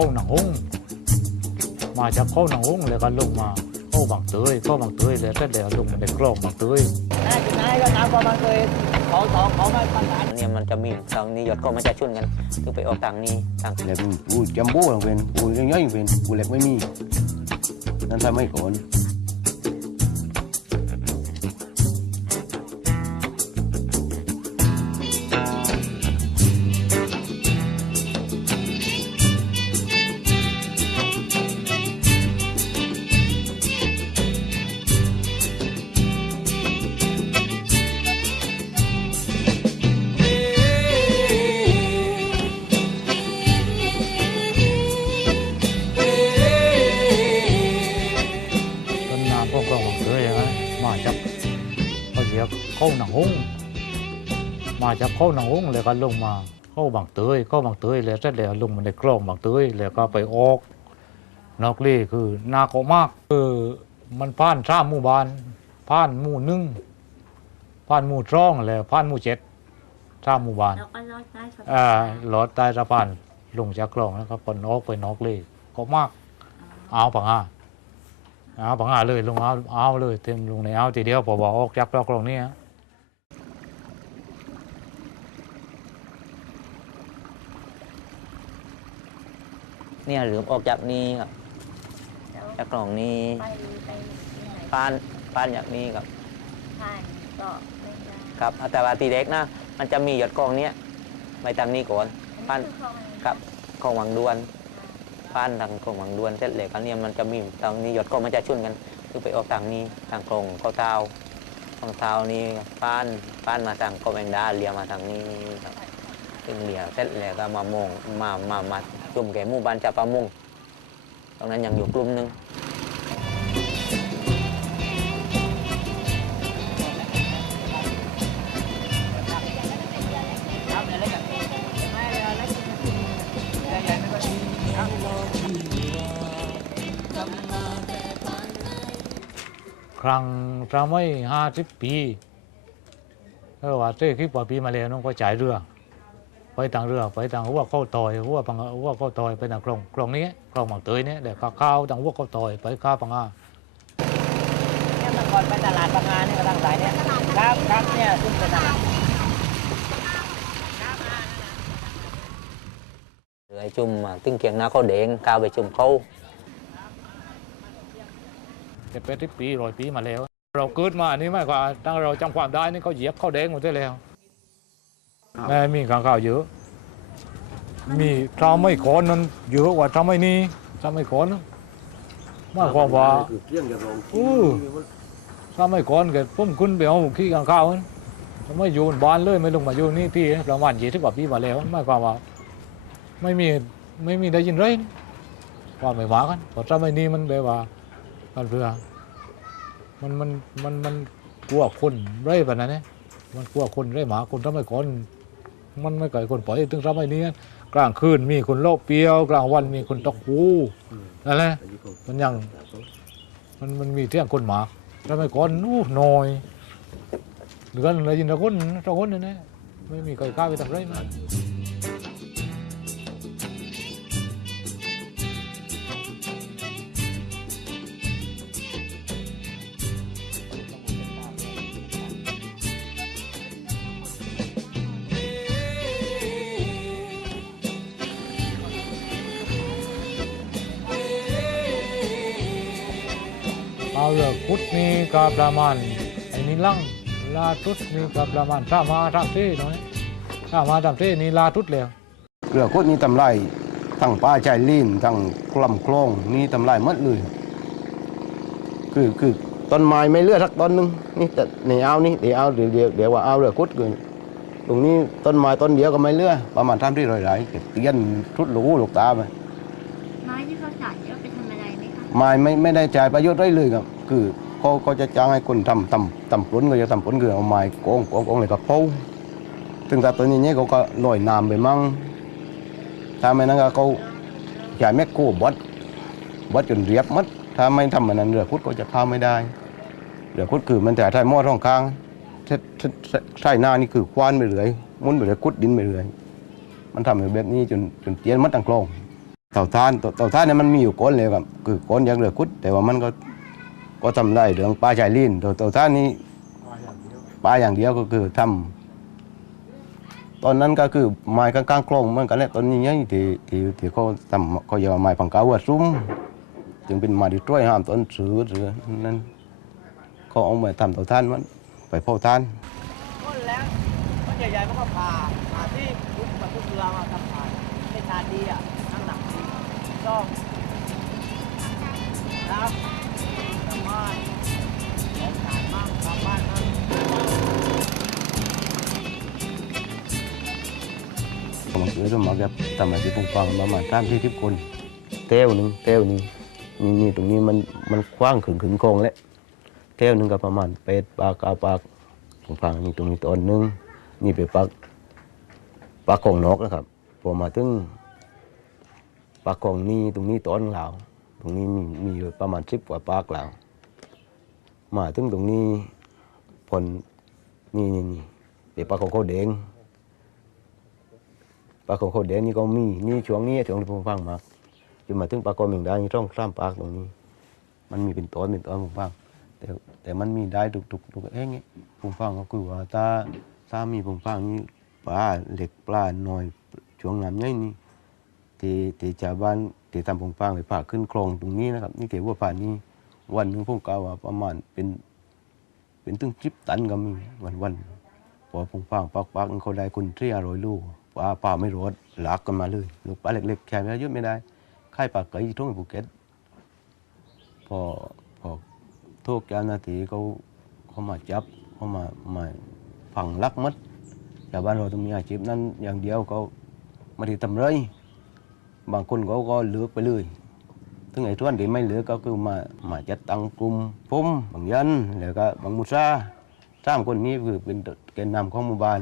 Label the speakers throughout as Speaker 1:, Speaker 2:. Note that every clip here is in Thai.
Speaker 1: เข้าหนังหงส์มาจากเข้าหนังหงส์เลยก็ลงมาเข้าบางเตยเข้าบางเตยเลยแต่เดี๋ยวลงมาในกล้องบางเตย
Speaker 2: น่าจะนายก็น้ำประมาณเคยของสองของมาประสาน
Speaker 3: เนี่ยมันจะมีทางนี้ยอดก็มันจะชุนกันถึงไปออกทางนี้ทาง
Speaker 4: เล็กปูจัมโบ้เป็นปูย่อยๆเป็นปูเล็กไม่มีนั่นทำไม่ก่อน
Speaker 1: จากเข้าหนังหงเลยก็ลงมาเข้าบางเตยเข้าบางเตยเลยแต่เดี๋ยวลงมาในกล้องบางเตยแล้วก็ไปออก นอกลี่คือนาโกมากคือมันผ่านสามหมู่บ้านผ่านหมู่หนึ่งผ่านหมู่ช่องแล้วผ่านหมู่เจ็ดสามหมู่บ้าน
Speaker 5: แล้วก็รอดได้สบาย
Speaker 1: อ่าหลอดใต้สะพานลงจากคลองแล้วก็ปนออกไปนอกเลยก็มากเอาปังอาเอาปังอาเลยลงเอาเอาเลยเต็มลงในเอาทีเดียวพอบอกออกจากคลองนี้ฮะ
Speaker 3: เนี่ยหรือออกจากนี้ครับ
Speaker 5: แล้ว
Speaker 3: จากกล่องนี้
Speaker 5: ไปไปที่ไหน
Speaker 3: ป้านป้านอย่างนี้ครับ
Speaker 5: ผ่านก็ไม่ได้
Speaker 3: ครับแต่ว่าทีเด็กนะมันจะมียอดกองเนี้ยไปทางนี้ก่อน
Speaker 5: อันนี้คือคลองอะไร
Speaker 3: ครับของวังดวนป้านทางของวังดวนเสร็จเลยกันเนี่ยมันจะมีทางนี้ยอดกองมันจะชุนกันคือไปออกทางนี้ทางกรงเข้าเท้าทางเท้านี้ป้านป้านมาทางกอแมงดาเลียมาทางนี้ครับซึ่งเลียเสร็จแล้วก็มามงมามามา จุ่มแก่หมู่บ้านจับประมงตรงนั้นยังอยู่กลุ่มหนึ่ง
Speaker 2: ครับอะไรกันไม่เลยอะไรใหญ่ๆไม่ก็ดีครับ
Speaker 1: ครั้งสมัยห้าสิบปีเออว่าเจ้คิดว่าปีมาแล้วน้องก็จ่ายเรือ ไปทางเรือไปทางหัวเข้าต่อยหัวปังหัวเข้าต่อยไปทางคลองคลองนี้คลองบางเตยเนี่ยเดี๋ยวก็เข้าทางหัวเข้าต่อยไปข้าปังอา
Speaker 2: เนี่ยเมื่อก่อนไปตลาดบางงานเนี่ยก็ทางสายเนี่ยครับครับเนี่ยซึ่งเป็นตลาด
Speaker 3: เรือจุ่มมาตึงเกียงนาเขาเด้งก้าวไปจุ่มเขา
Speaker 1: เจ็ดแปดสิบปีร้อยปีมาแล้ว เราเกิดมาอันนี้ไม่กว่าตั้งเราจำความได้นี่เขาเหยียบเข้าแดงหมดได้แล้ว แม่มีข้างข่าวเยอะ มีทำไม่ขอนนั้นเยอะกว่าทำไม่นี่ทำไม่ขอนนะหมายความว่า
Speaker 4: เรื่องจะลง
Speaker 1: อู้ถ้าไม่ก่อนเกิดพุ่มขึ้นไปเอาขี้กลางข้าวนั้นไม่อยู่บานเลยไม่ลงมาอยู่นี่ที่ประมาณยี่สิบกว่าปีมาแล้วไม่ความว่า ไม่มีไม่มีได้ยินเลยว่าไม่ว่ากันเพราะถ้าไม่นี่มันแบบว่ากันเพื่อมันมันมันมันกลัวคนเร่แบบนั้นเนี่ยมันกลัวคนเร่หมาคนถ้าไม่ก่อน มันไม่เกิดคนปล่อยถึงถ้าไอ้นี้กลางคืนมีคนโลกเปียว กลางวันมีคนตะคูนั่นแหละมันยังมันมันมีเที่ยงคนหมาแล้วไม่ก่อนนู้น้อยเดือนอะไรยินตะคนตะคนนี่นะไม่มีใครกล้าไปทำไรมัน เอาเรือคุดนี่ก็ประมาณไอ้นี่ลังลาทุดนี่ก็ประมาณสามมาสามเท่น้อยสามมาสามเท่นี่ลาทุดแล้ว
Speaker 4: เรือโคตรนี้ทำไรทั้งป้าใจลิ้นทั้งกลำโคลองนี่ทำไรหมดเลยคือคือต้นไม้ไม่เหลือสักต้นหนึงนี่แต่ในเอานี่เดี๋ยวเอาเดี๋ยวเดี๋ยวเดี๋ยวว่าเอาเรือคุดเลยตรงนี้ต้นไม้ต้นเดียวก็ไม่เหลือประมาณทำที่ร้อยไรเตียนทุดหลูลูกตาไป
Speaker 5: ไม้ที่เขาตัดเนี่ยเอาไปทำอะไร ไมคะ
Speaker 4: ไม้ไม่ไม่ได้จ่ายประโยชน์ได้เลยครับ คือเขาเขาจะจ้างให้คนทำทำทำผลก็จะทำผลคือเอาไม้โกงโกงโกงเลยกับเป้าถึงแต่ตัวนี้เนี่ยเขาก็ลอยน้ำไปมั่งถ้าไม่นั้นก็เขาจ่ายแม่โก้บดบดจนเรียบมัดถ้าไม่ทำมันนั้นเรือคุดก็จะข้าไม่ได้เรือคุดคือมันแต่ไทยหม้อท้องค้างใช่หน้านี่คือควานไปเรื่อยมุนไปเรื่อยคุดดินไปเรื่อยมันทำแบบนี้จนจนเตียนมัดตั้งคลอง เต่าท่านเต่าท่านเนี่ยมันมีอยู่ก้นเลยครับคือก้นอยังเหลือคุด แต่ว่ามันก็ก็ทำได้เรื่องปลาชายลีนเต่าท่านนี้ปลาอย่างเดียวก็คือทำตอนนั้นก็คือไม้กลางๆคลองเหมือนกันแหละตอนนี้เนี่ยที่ที่ที่เขาทำเขาเรียกว่าไม้พังกาวัวซุ้มจึงเป็นไม้ที่ช่วยห้ามต้นสือหรือนั้นเขาเอามาทำเต่าท่านมันไปเผาท่าน
Speaker 2: ต้นแล้วต้นใหญ่ๆมันก็ผ่าผ่าที่พุทธมันพุทธเราอะทำผ่าให้ทานดีอะ ต้องครับทำบ้านของขายมั่งทำบ้านมั่ง
Speaker 4: ผมซื้อสมัครแบบทำอาชีพปงฟังประมาณสามสี่สิบคนเต้วหนึ่งเต้วนึ่งนี่นี่ตรงนี้มันมันกว้างขึงขึงโคงแล้วเต้วหนึ่งก็ประมาณเป็ดปลากาปลากปงฟังนี่ตรงนี้ต้นหนึ่งนี่เป็นปลาปลาของนกนะครับพอมาถึง ปลาของนี่ตรงนี้ต้นเหล่าตรงนี้มีมีประมาณสิบกว่าปลากเหล่ามาถึงตรงนี้ผลนี่นี่นี่เป็นปลาของเขาแดงปลาของเขาแดงนี่ก็มีนี่ช่วงนี้ช่วงที่ผมฟังมาจนมาถึงปลากรมิงได้นี่ต้องข้ามปลากตรงนี้ มันมีเป็นต้นเป็นต้นผมฟังแต่แต่มันมีได้ทุกทุกทุกเอ้งนี้ผมฟังก็คือว่าถ้าถ้ามีผมฟังนี่ปลาเหล็กปลาหน่อยช่วงน้ำใหญ่นี่ ที่ที่ชาวบ้านที่ทำผมฟังไปผ่าขึ้นคลองตรงนี้นะครับ นี่เกี่ยวว่าผ่านนี้วันหนึ่งผมกล่าว่าประมาณเป็น เป็นถึงจิบตันก็มีวันวันพอพงฟางปักปักเขาได้คนที่อร่อยลูกปลาปลาไม่รอดหลักกันมาเลยลูกปลาเล็กๆแค่ไม่เยอะไม่ได้ค่ายปลาไก่ทุ่งภูเก็ตพอพอโทุกเจ้าหน้าที่เขาเขามาจับเขามามาฝังลักมัดชาวบ้านเราต้องมีอาชีพนั้นอย่างเดียวเขาไม่ได้ทำไร บางคนเขาก็เลือกไปเลยถึงไอ้ทวนที่ไม่เหลือก็คือมามาจัดตั้งกลุ่มผมบางยันแล้วก็บางมุซาสามคนนี้คือเป็นแกนนำของหมู่บ้าน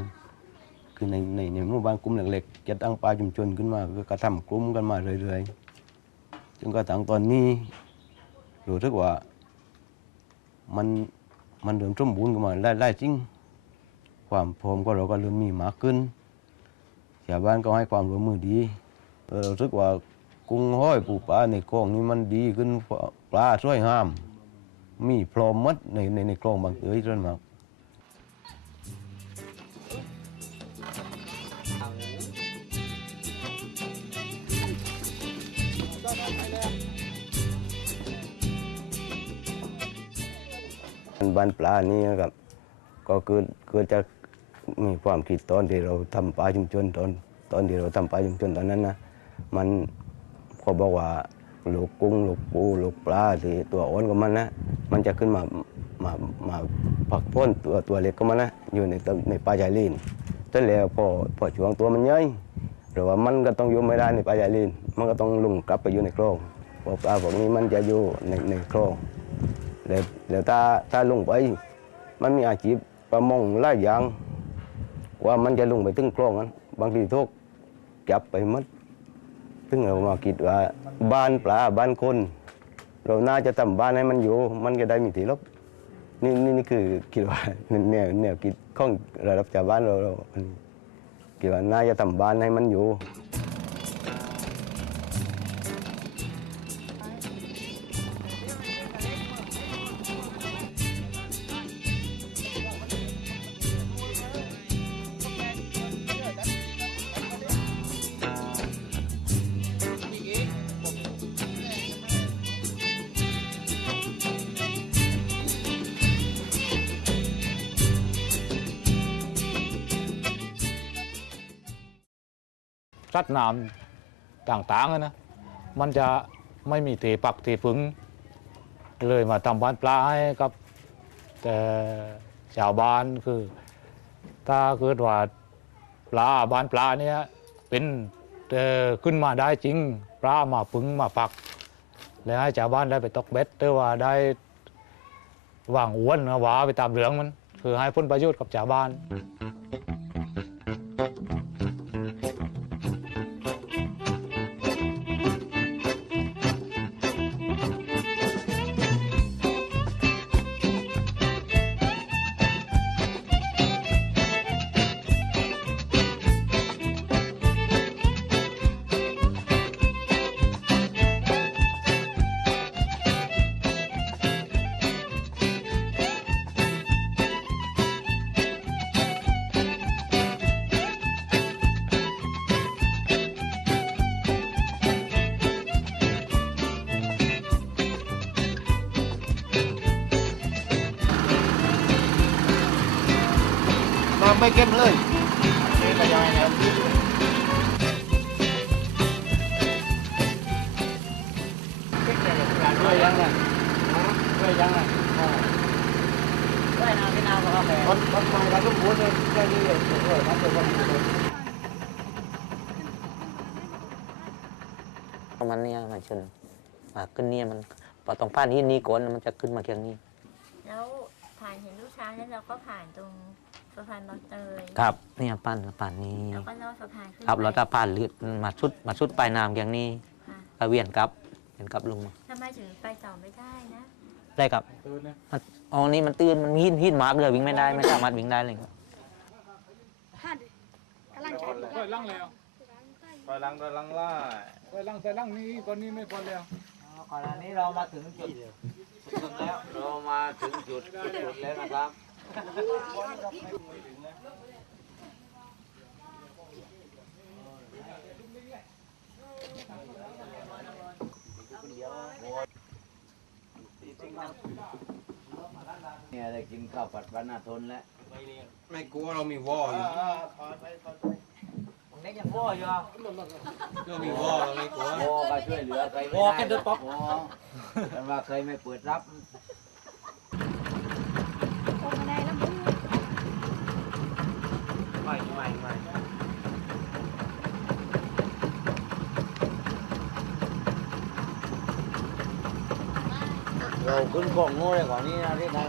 Speaker 4: คือในในในหมู่บ้านกลุ่มเล็กๆจะตั้งปลาชุมชนขึ้นมาก็กระทำกลุ่มกันมาเรื่อยๆจนกระทั่งตอนนี้รู้สึกว่ามันมันเริ่มสมบูรณ์ขึ้นมาได้ได้จริง ความพร้อมก็เราก็เริ่มมีมากขึ้นชาวบ้านก็ให้ความร่วมมือดี รู้สึกว่ากุ้งห้อยปูปลาในคลองนี้มันดีขึ้นปลาช่วยห้าม มีพร้อมมัดในในในคลองบางเอ้ยจนมากบ้านปลานี่ครับ ก็เกิดเกิดจากมีความคิดตอนที่เราทำปลาชุมชนตอนตอนที่เราทำปลาชุมชนตอนนั้นนะ มันเขาบอกว่าลูกกุ้งลูกปูลูกปลาที่ตัวอ่อนของมันนะมันจะขึ้นมามามาผักพ้นตัวตัวเล็กของมันนะอยู่ในในปลาใหญ่ลีนจนแล้วพอพอช่วงตัวมันใหญ่หรือว่ามันก็ต้องอยู่ไม่ได้ในปลาใหญ่ลีนมันก็ต้องลุ่งกลับไปอยู่ในคลองพราะปลาพวกนี้มันจะอยู่ในในคลองแล้วแล้วถ้าถ้าลุงไปมันมีอาชีพประมงหลายอย่างว่ามันจะลุงไปถึงคลองนั้นบางทีทุกจับไปมัด ถึงเรามาคิดว่าบ้านปลาบ้านคน เราน่าจะทำบ้านให้มันอยู่ มันจะได้มีที่ลบนี่นี่นี่คือคิดว่าแนวแนวคิดของระดับชาวบ้านเราเราคิดว่าน่าจะทำบ้านให้มันอยู่
Speaker 1: สัตว์น้ำต่างๆนะมันจะไม่มีทีปักที่พึ่งเลยมาทำบ้านปลาให้กับแต่ชาวบ้านคือ ถ้าเกิดว่าปลาบ้านปลาเนี่ยเป็นเออขึ้นมาได้จริง ปลามาพึ่งมาปัก แล้วให้ชาวบ้านได้ไปตกเบ็ดหรือว่าได้วางอ้วนหวาไปตามเหลืองมัน คือให้พ้นประโยชน์กับชาวบ้าน
Speaker 6: ไปเก็บเลย
Speaker 7: ด้วยยังไงด้วยยังไงด้วยนาพี่นาก็เข้าไป
Speaker 6: คนคนมาเราต้องพูดเลยแค่นี้เลยโอ้ยครับตัวคนอยู่เลย
Speaker 3: เพระมันเนี่ยมันชนมาขึ้นเนี่ยมันพอต้องผ่านที่นี่ก่อนมันจะขึ้นมาเคียงนี้
Speaker 5: แล้วผ่านเห็นลูกช้างแล้วเราก็ผ่านตรง สะพานบางเตย
Speaker 3: ครับเนี่ยปั้นป่านนี้
Speaker 5: แล้วก็ลอดสะพานขึ้น
Speaker 3: ครับ
Speaker 5: ไป
Speaker 3: เราจะผ่านเลือดมาชุดมาชุดปลายน้ำอย่างนี้
Speaker 5: ค่ะ
Speaker 3: ก็เวียนกลับเวียนกลับลงมา
Speaker 5: ทำไมถึงไปต่อไม่ได้นะ
Speaker 3: ได้ครับ
Speaker 1: ตื่นนะ
Speaker 3: มันอ๋อนี่มันตื่นมันหินหินมากเลยวิ่งไม่ได้ไม่สามารถวิ่งได้เลยครับ
Speaker 1: ค่อยลังแล้ว
Speaker 7: ถอยหลังถอยหลังล่า
Speaker 1: ค่อยลังใส่ลังนี้ก่อนนี้ไม่พอแล้ว
Speaker 7: ก่อนอันนี้เรามาถึงจุดจุดแล้วเรามาถึงจุดจุดแล้วนะครับ เนี่ยได้กินข้าวผัดปลาหน้าทนแล้ว
Speaker 6: ไม่กลัวเรามีวออยู่
Speaker 7: เล็กยังว่ออยู่อะ
Speaker 6: เรามีวอเราไม่กลัว
Speaker 7: วอก็ช่วยเหลือใครไม่ได้
Speaker 1: วอแค่เดินป๊อก
Speaker 7: วอแต่ว่าเคยไม่เปิดรับ ไม่ไม่ไม่เราขึ้นกล่องโง่เลยกว่านี้นะที่ทาง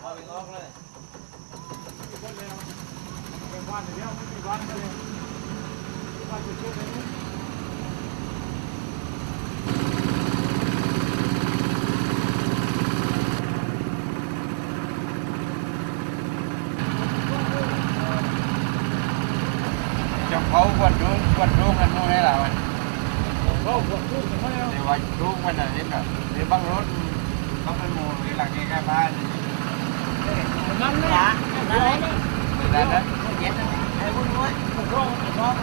Speaker 7: เอาไปงอกเลย
Speaker 1: เป็นวันเดียวไม่มีวันเลยวันจะช่วยเลย
Speaker 7: trong phố quanh ruộng quanh ruộng anh mua đây là mình
Speaker 1: เขาปวดพูดถึงเขาแล้ว
Speaker 7: thì quanh ruộng quanh là đến rồi เย็นนะไอ้พวก
Speaker 1: นู้นผมร้อ
Speaker 5: งผม
Speaker 7: ร้อง